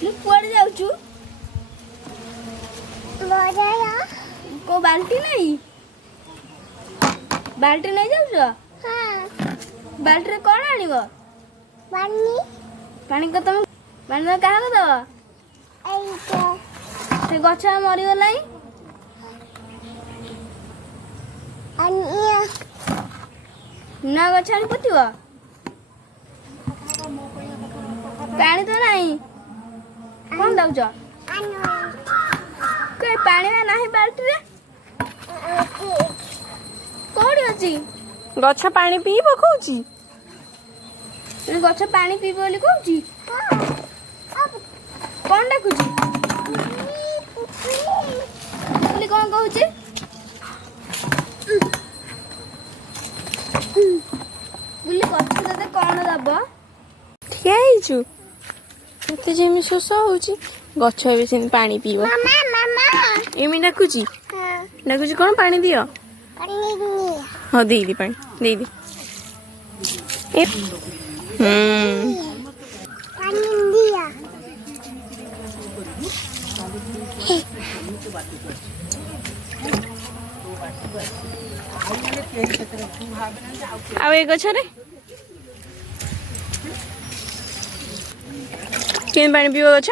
कुआड़े जाऊछु को बाल्टी नहीं बाल्टी नहीं जाऊछ बाल्टी रे कौन आनिबो पानी को तुम पानी में कहा को दबो से गछ मरी गलाई ना गछ आनी पोतिबो पानी तो नहीं कौन दउछ के पानी में नहीं बाल्टी रे कोड़ी अछि गछ पानी पीबो कहूची गछ पानी पीबो बोली कहूची कौन डाकुची बोली कौन कहूची बोली गछ तते कौन दबो ठिया ହେଇଛୁ ଏତେ ଯେମିତି ଶୋଷ ହଉଛି ଗଛ ଏବେ ସେମିତି ପାଣି ପିଇବ ଏମିତି ଡାକୁଛି ଡାକୁଛି କ'ଣ ପାଣି ଦିଅ ହଁ ଦେଇଦି ପାଣି ଦେଇଦି ଆଉ ଏ ଗଛରେ କେମିତି ପାଣି ପିଇବ ଗଛ